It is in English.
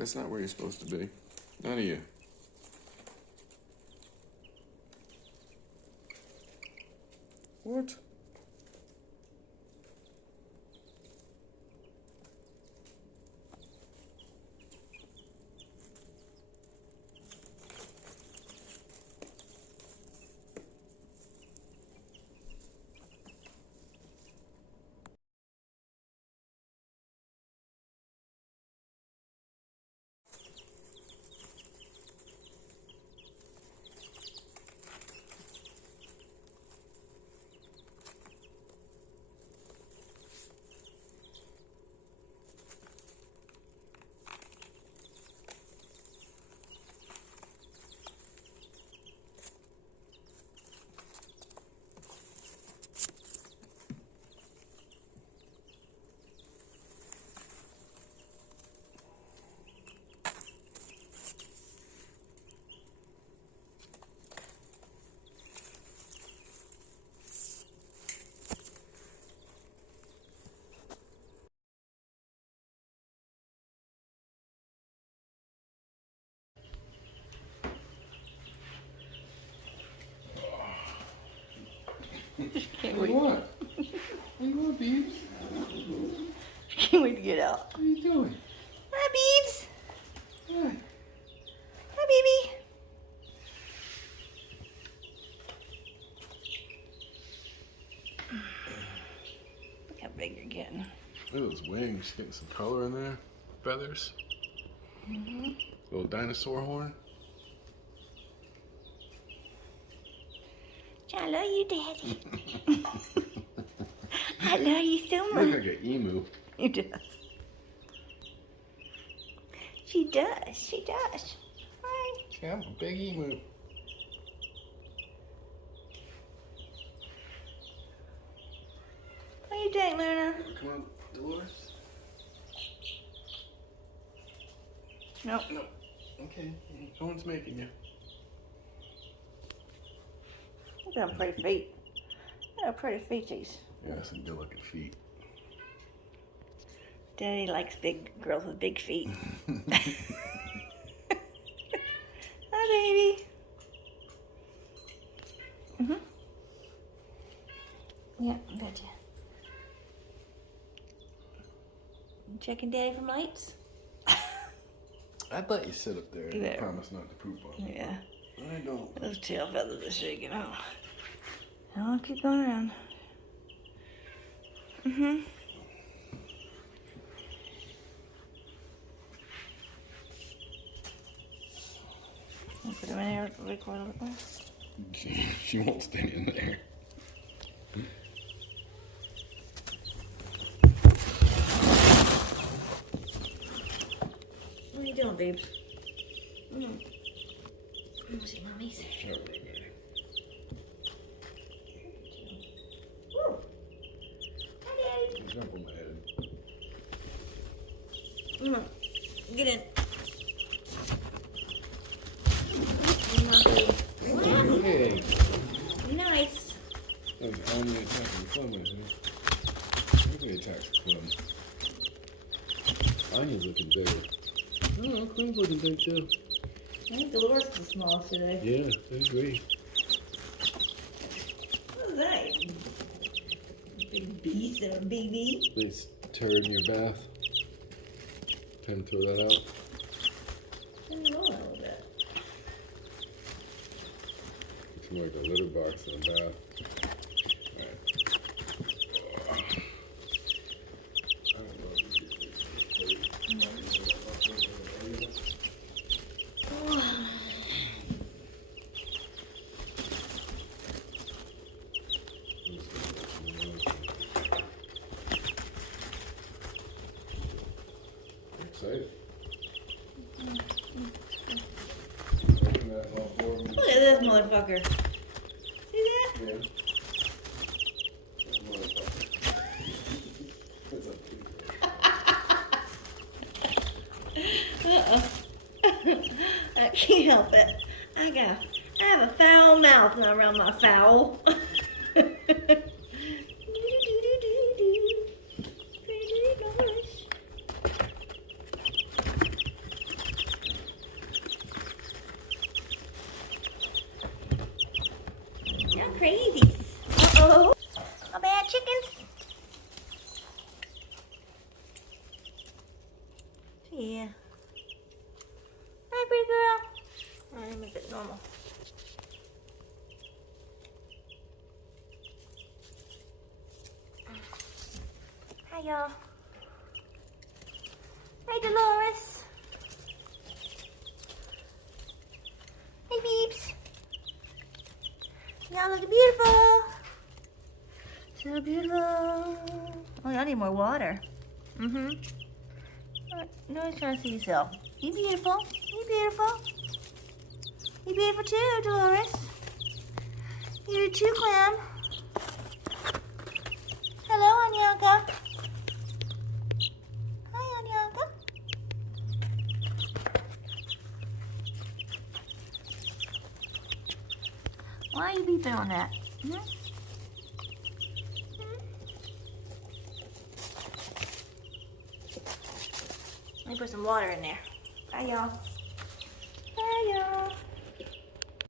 That's not where you're supposed to be. None of you. What? Can't What? wait. What do you want, Beebs? Can't wait to get out. What are you doing? Hi, Beebs. What? Hi, baby. Look how big you're getting. Look at those wings. Getting some color in there. Feathers. Little dinosaur horn. I love you, Daddy. I love you so You much. look like an emu. She does. She does. She does. Hi. Yeah, I'm a big emu. What do you think, Luna? Come on, Dolores. Nope. No. Okay. No one's making you. Look at them pretty feet. Look at pretty feeties. Yeah, some good looking feet. Daddy likes big girls with big feet. Hi, baby. Yeah, I got you. You checking Daddy for mites? I'd let you sit up there and There. promise not to poop on me. Yeah. I don't. Those tail feathers are shaking out. I'll keep going around. I'll put them in here, record a little. She won't stay in there. What are you doing, babes? See, mommy's. Sure, right there. Woo! Hi, Daddy. Jump on my head. Come on, get in. Hey. Nice. That was Anya attacking Clementine. Everybody attacks Clem. Anya's looking big. Oh, Clem's looking big too. I think Dolores is the smallest today. Yeah, I agree. What is that? Big beast of a baby. Nice turd in your bath. Time to throw that out. I don't know a little bit. It's more like a litter box than a bath. Alright. I don't know if you get excited. Open that all for me. Look at this motherfucker. See that? Yeah. That motherfucker. That's a big one. I can't help it. I have a foul mouth when I run my foul. crazies. Uh-oh. My bad chickens. Yeah. Hi, pretty girl. Alright, make it normal. Hi, y'all. Hi, Dolores. Hey, Beebs. Y'all look beautiful. So beautiful. Oh, y'all need more water. Mm-hmm. No one's trying to see yourself. You beautiful. You beautiful. You beautiful too, Dolores. You too, Clem. Hello, Anyanka. Hi, Anyanka. Why are you beeping on that? Hmm? Let me put some water in there. Hi, y'all. Hi, y'all.